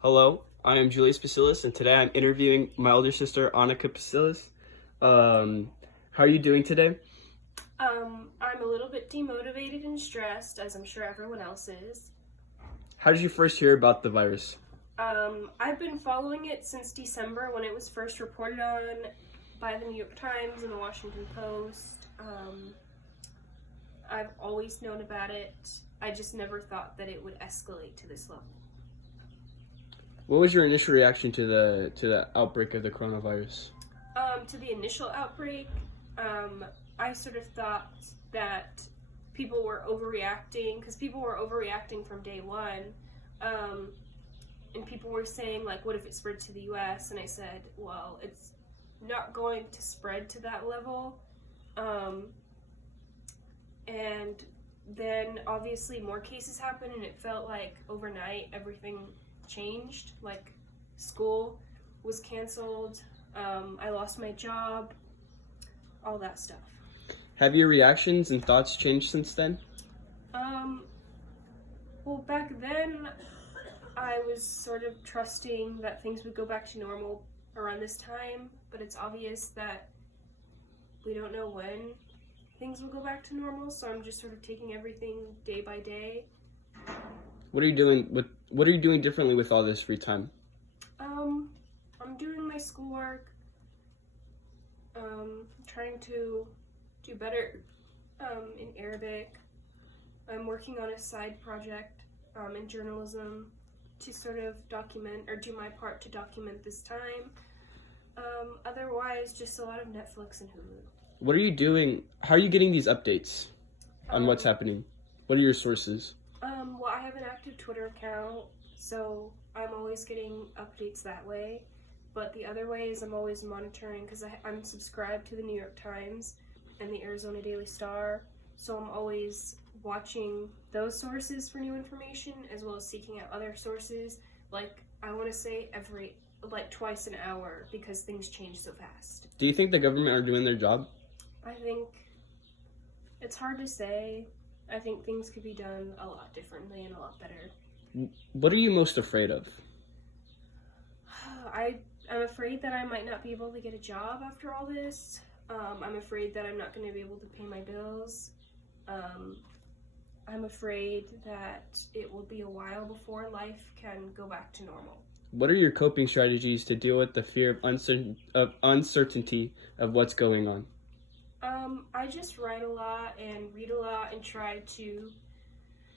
Hello, I am Julius Basilis, and today I'm interviewing my older sister, Annika Basilis. How are you doing today? I'm a little bit demotivated and stressed, as I'm sure everyone else is. How did you first hear about the virus? I've been following it since December when it was first reported on by the New York Times and the Washington Post. I've always known about it. I just never thought that it would escalate to this level. What was your initial reaction to the outbreak of the coronavirus? To the initial outbreak, I sort of thought that people were overreacting because people were overreacting from day one. And people were saying, like, what if it spread to the US? And I said, well, it's not going to spread to that level. And then obviously more cases happened, and it felt like overnight everything changed. Like, school was canceled, I lost my job, all that stuff. Have your reactions and thoughts changed since then? Um, well, back then, I was sort of trusting that things would go back to normal around this time, but it's obvious that we don't know when things will go back to normal, so I'm just sort of taking everything day by day. What are you doing differently with all this free time? I'm doing my schoolwork, trying to do better in Arabic. I'm working on a side project in journalism to sort of document or do my part to document this time. Otherwise, just a lot of Netflix and Hulu. What are you doing? How are you getting these updates on what's happening? What are your sources? Well, I have an active Twitter account, so I'm always getting updates that way. But the other way is I'm always monitoring because I'm subscribed to the New York Times and the Arizona Daily Star, so I'm always watching those sources for new information as well as seeking out other sources. Like, I want to say twice an hour because things change so fast. Do you think the government are doing their job? I think it's hard to say. I think things could be done a lot differently and a lot better. What are you most afraid of? I'm afraid that I might not be able to get a job after all this. I'm afraid that I'm not going to be able to pay my bills. I'm afraid that it will be a while before life can go back to normal. What are your coping strategies to deal with the fear of uncertainty of what's going on? I just write a lot and read a lot and try to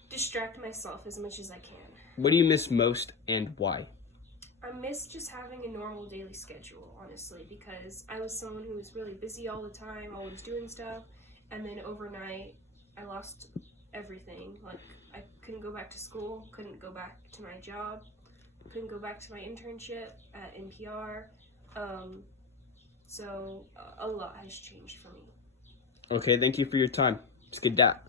distract myself as much as I can. What do you miss most and why? I miss just having a normal daily schedule, honestly, because I was someone who was really busy all the time, always doing stuff, and then overnight I lost everything. Like, I couldn't go back to school, couldn't go back to my job, couldn't go back to my internship at NPR. So a lot has changed for me. Okay, thank you for your time. It's good that.